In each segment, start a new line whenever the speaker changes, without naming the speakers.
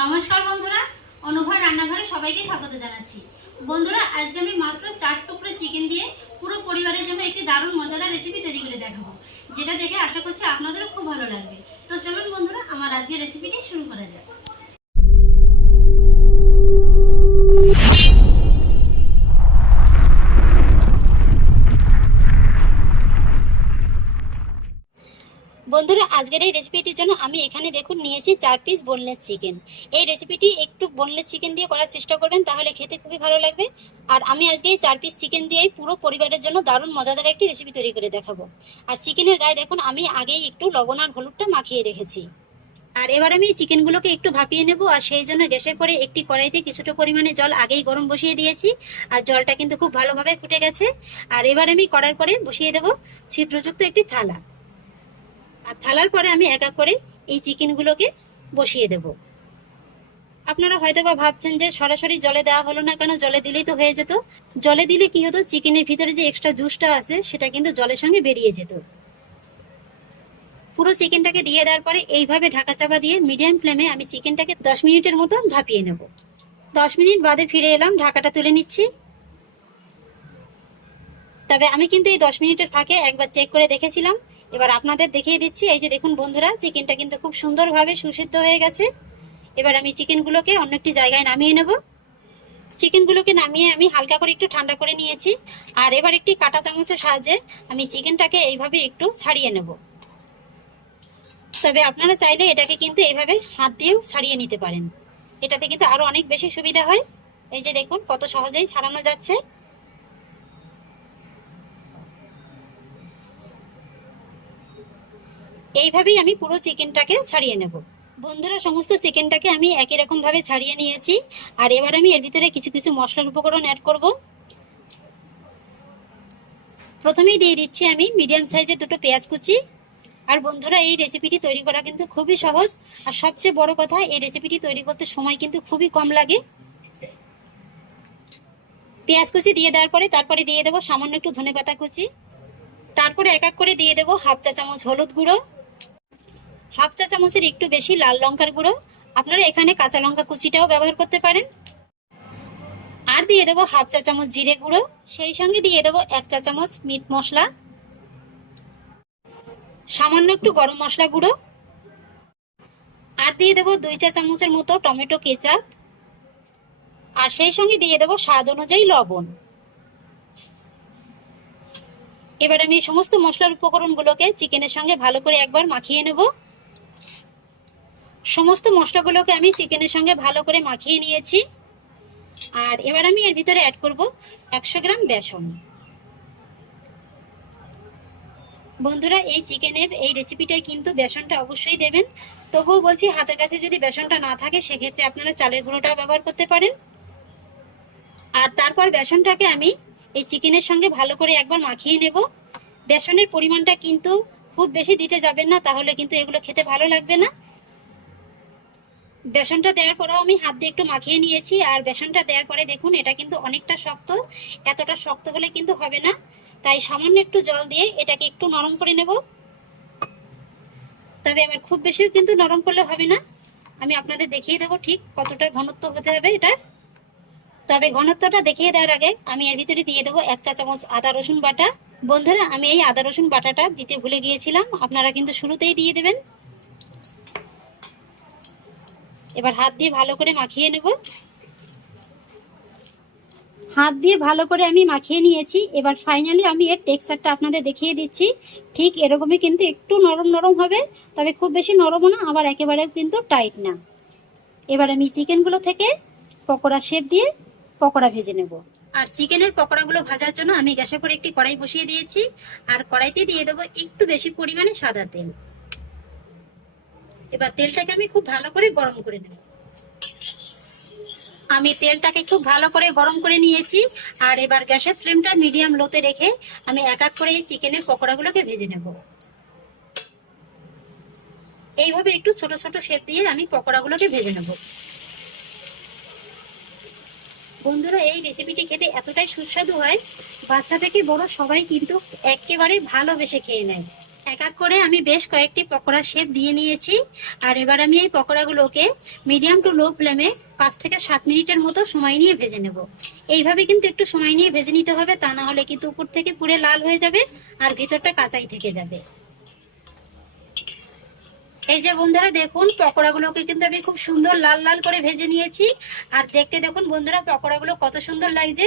নমস্কার বন্ধুরা অনুভব রান্নাঘরে সবাইকে স্বাগত জানাচ্ছি। বন্ধুরা, আজকে আমি মাত্র চার টুকরো চিকেন দিয়ে পুরো পরিবারের জন্য একটি দারুণ মজাদার রেসিপি তৈরি করে দেখাবো, যেটা দেখে আশা করছি আপনাদেরও খুব ভালো লাগবে। তো চলুন বন্ধুরা, আমার আজকের রেসিপিটি শুরু করা যাক। বন্ধুরা, আজকের এই রেসিপিটির জন্য আমি এখানে দেখুন নিয়েছি চার পিস বোনলেস চিকেন এই রেসিপিটি একটু বোনলেস চিকেন দিয়ে করার চেষ্টা করবেন, তাহলে খেতে খুবই ভালো লাগবে। আর আমি আজকে এই চার পিস চিকেন দিয়েই পুরো পরিবারের জন্য দারুণ মজাদার একটি রেসিপি তৈরি করে দেখাবো। আর চিকেনের গায়ে দেখুন, আমি আগেই একটু লবণ আর হলুদটা মাখিয়ে রেখেছি। আর এবার আমি চিকেনগুলোকে একটু ভাপিয়ে নেব, আর সেই জন্য গ্যাসের পরে একটি কড়াইতে কিছুটা পরিমাণে জল আগেই গরম বসিয়ে দিয়েছি। আর জলটা কিন্তু খুব ভালোভাবে ফুটে গেছে। আর এবার আমি করার পরে বসিয়ে দেব ছিদ্রযুক্ত একটি থালা। আর থালার পরে আমি এক করে এই চিকেনগুলোকে বসিয়ে দেব। আপনারা হয়তো বা ভাবছেন যে সরাসরি জলে দেওয়া হলো না কেন? জলে দিলেই তো হয়ে যেত। জলে দিলে কি হতো? চিকেনের ভিতরে যে এক্সট্রা জুসটা আছে, সেটা কিন্তু জলের সঙ্গে বেরিয়ে যেত। পুরো চিকেনটাকে দিয়ে দেওয়ার পরে এইভাবে ঢাকা চাপা দিয়ে মিডিয়াম ফ্লেমে আমি চিকেনটাকে দশ মিনিটের মতো ভাপিয়ে নেব। দশ মিনিট বাদে ফিরে এলাম, ঢাকাটা তুলে নিচ্ছি। তবে আমি কিন্তু এই দশ মিনিটের ফাঁকে একবার চেক করে দেখেছিলাম। এবার আপনাদের দেখিয়ে দিচ্ছি, এই যে দেখুন বন্ধুরা, চিকেনটা কিন্তু খুব সুন্দরভাবে সুসিদ্ধ হয়ে গেছে। এবার আমি চিকেনগুলোকে অন্য একটি জায়গায় নামিয়ে নেব। চিকেনগুলোকে নামিয়ে আমি হালকা করে একটু ঠান্ডা করে নিয়েছি। আর এবার একটি কাঁটা চামচের সাহায্যে আমি চিকেনটাকে এইভাবে একটু ছাড়িয়ে নেব। তবে আপনারা চাইলে এটাকে কিন্তু এইভাবে হাত দিয়েও ছাড়িয়ে নিতে পারেন। এটাতে কিন্তু আরও অনেক বেশি সুবিধা হয়। এই যে দেখুন, কত সহজেই ছাড়ানো যাচ্ছে। এইভাবেই আমি পুরো চিকেনটাকে ছাড়িয়ে নেব। বন্ধুরা, সমস্ত চিকেনটাকে আমি একই রকম ভাবে ছাড়িয়ে নিয়েছি। আর এবার আমি এর ভিতরে কিছু কিছু মশলার উপকরণ অ্যাড করব। প্রথমেই দিয়ে দিচ্ছি আমি মিডিয়াম সাইজের দুটো পেঁয়াজ কুচি। আর বন্ধুরা, এই রেসিপিটি তৈরি করা কিন্তু খুবই সহজ। আর সবচেয়ে বড় কথা, এই রেসিপিটি তৈরি করতে সময় কিন্তু খুবই কম লাগে। পেঁয়াজ কুচি দিয়ে দেওয়ার পরে তারপরে দিয়ে দেবো সামান্য একটু ধনে পাতা কুচি। তারপরে এক এক করে দিয়ে দেবো হাফ চা চামচ হলুদ গুঁড়ো। হাফ চা চামচের একটু বেশি লাল লঙ্কার গুঁড়ো। আপনারা এখানে কাঁচা লঙ্কা কুচিটাও ব্যবহার করতে পারেন। আর দিয়ে দেবো হাফ চা চামচ জিরে গুঁড়ো। সেই সঙ্গে দিয়ে দেবো এক চা চামচ মিট মশলা। সামান্য একটু গরম মশলা গুঁড়ো। আর দিয়ে দেবো দুই চা চামচের মতো টমেটো কেচাপ। আর সেই সঙ্গে দিয়ে দেবো স্বাদ অনুযায়ী লবণ। এবার আমি সমস্ত মশলার উপকরণগুলোকে চিকেনের সঙ্গে ভালো করে একবার মাখিয়ে নেব। সমস্ত মশলাগুলোকে আমি চিকেনের সঙ্গে ভালো করে মাখিয়ে নিয়েছি। আর এবার আমি এর ভিতরে অ্যাড করব একশো গ্রাম বেসন। বন্ধুরা, এই চিকেনের এই রেসিপিটায় কিন্তু বেসনটা অবশ্যই দেবেন। তবুও বলছি, হাতের কাছে যদি বেসনটা না থাকে, সেক্ষেত্রে আপনারা চালের গুঁড়োটাও ব্যবহার করতে পারেন। আর তারপর বেসনটাকে আমি এই চিকেনের সঙ্গে ভালো করে একবার মাখিয়ে নেব। বেসনের পরিমাণটা কিন্তু খুব বেশি দিতে যাবেন না, তাহলে কিন্তু এগুলো খেতে ভালো লাগবে না। বেসনটা দেওয়ার পরেও আমি হাত দিয়ে একটু মাখিয়ে নিয়েছি, আর বেসনটা দেওয়ার পরে দেখুন এটা কিন্তু অনেকটা শক্ত, এতটা শক্ত হলে কিন্তু হবে না। তাই সামান্য একটু জল দিয়ে এটাকে একটু নরম করে নেব। তবে এবার খুব বেশিও কিন্তু নরম করলে হবে না। আমি আপনাদের দেখিয়ে দেবো ঠিক কতটা ঘনত্ব হতে হবে এটার। তবে ঘনত্বটা দেখিয়ে দেওয়ার আগে আমি এর ভিতরে দিয়ে দেবো এক চা চামচ আদা রসুন বাটা। বন্ধুরা, আমি এই আদা রসুন বাটাটা দিতে ভুলে গিয়েছিলাম, আপনারা কিন্তু শুরুতেই দিয়ে দেবেন। এবার হাত দিয়ে ভালো করে মাখিয়ে নেব। হাত দিয়ে ভালো করে আমি মাখিয়ে নিয়েছি। এবার ফাইনালি আমি এর টেক্সচারটা আপনাদের দেখিয়ে দিচ্ছি। ঠিক এরকমই কিন্তু একটু নরম নরম হবে, তবে খুব বেশি নরমও না, আবার একেবারেও কিন্তু টাইট না। এবার আমি চিকেনগুলো থেকে পকোড়া শেপ দিয়ে পকোড়া ভেজে নেব। আর চিকেনের পকোড়াগুলো ভাজার জন্য আমি গ্যাসের পরে একটি কড়াই বসিয়ে দিয়েছি। আর কড়াইতে দিয়ে দেবো একটু বেশি পরিমাণে সাদা তেল। এবার তেলটাকে আমি খুব ভালো করে গরম করে নেব। আমি তেলটাকে খুব ভালো করে গরম করে নিয়েছি আর এবার গ্যাসের ফ্লেমটা মিডিয়াম লোতে রেখে আমি এক এক করে এই চিকেনের পকোড়াগুলোকে ভেজে নেব। এইভাবে একটু ছোট ছোট শেপ দিয়ে আমি পকোড়াগুলোকে ভেজে নেব। বন্ধুরা, এই রেসিপিটি খেতে এতটাই সুস্বাদু হয়, বাচ্চা থেকে বড় সবাই কিন্তু একেবারে ভালোবেসে খেয়ে নেয়। এক এক করে আমি বেশ কয়েকটি পকোড়া শেপ দিয়ে নিয়েছি। আর এবার আমি এই পকোড়াগুলোকে মিডিয়াম টু লো ফ্লেমে পাঁচ থেকে সাত মিনিটের মতো সময় নিয়ে ভেজে নেব। এইভাবে কিন্তু একটু সময় নিয়ে ভেজে নিতে হবে, তা না হলে কিন্তু উপর থেকে পুড়ে লাল হয়ে যাবে আর ভিতরটা কাঁচাই থেকে যাবে। এই যে বন্ধুরা, দেখুন, পকোড়াগুলোকে কিন্তু আমি খুব সুন্দর লাল লাল করে ভেজে নিয়েছি। আর দেখতে দেখুন বন্ধুরা, পকোড়াগুলো কত সুন্দর লাগছে।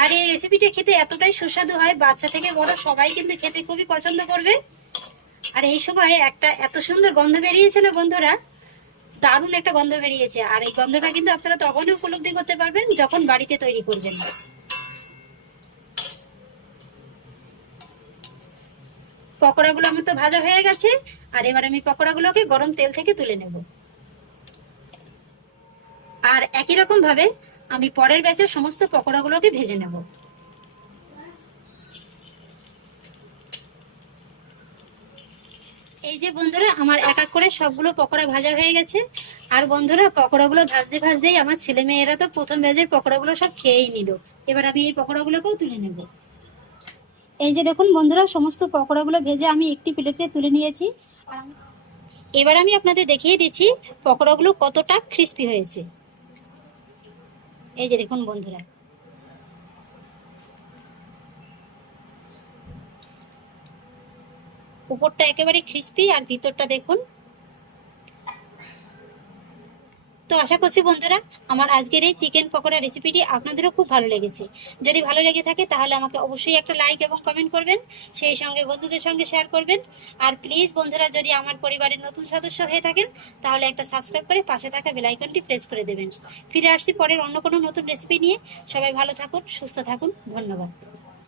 আর এই রেসিপিটা খেতে এতটাই সুস্বাদু হয়, বাচ্চা থেকে বড় সবাই কিন্তু খেতে খুবই পছন্দ করবে। আর এই সময় একটা এত সুন্দর গন্ধ বেরিয়েছে না বন্ধুরা? দারুণ একটা গন্ধ বেরিয়েছে। আর এই গন্ধটা কিন্তু আপনারা তখনই উপলব্ধি করতে পারবেন যখন বাড়িতে তৈরি করবেন। পকোড়াগুলো আমার তো ভাজা হয়ে গেছে। আর এবার আমি পকোড়াগুলোকে গরম তেল থেকে তুলে নেব। আর একই রকম ভাবে আমি পরের ব্যাচের সমস্ত পকোড়াগুলোকে ভেজে নেব। এই যে বন্ধুরা, আমার এক এক করে সবগুলো পকোড়া ভাজা হয়ে গেছে। আর বন্ধুরা, পকোড়াগুলো ভাজতে ভাজতেই আমার ছেলে মেয়েরা তো প্রথম ব্যাচের পকোড়াগুলো সব খেয়েই নিল। এবার আমি এই পকোড়াগুলোকেও তুলে নেব। এই যে দেখুন বন্ধুরা, সমস্ত পকোড়াগুলো ভেজে আমি একটি প্লেটে তুলে নিয়েছি। এবার আমি আপনাদের দেখিয়ে দিচ্ছি পকোড়াগুলো কতটা ক্রিস্পি হয়েছে। এই যে দেখুন বন্ধুরা উপরটা একেবারে ক্রিস্পি আর ভিতরটা দেখুন। তো আশা করছি বন্ধুরা, আমার আজকের এই চিকেন পকোড়া রেসিপিটি আপনাদেরও খুব ভালো লেগেছে। যদি ভালো লেগে থাকে, তাহলে আমাকে অবশ্যই একটা লাইক এবং কমেন্ট করবেন, সেই সঙ্গে বন্ধুদের সঙ্গে শেয়ার করবেন। আর প্লিজ বন্ধুরা, যদি আমার পরিবারের নতুন সদস্য হয়ে থাকেন, তাহলে একটা সাবস্ক্রাইব করে পাশে থাকা বেলাইকনটি প্রেস করে দেবেন। ফিরে আসছি পরের অন্য কোনো নতুন রেসিপি নিয়ে। সবাই ভালো থাকুন, সুস্থ থাকুন, ধন্যবাদ।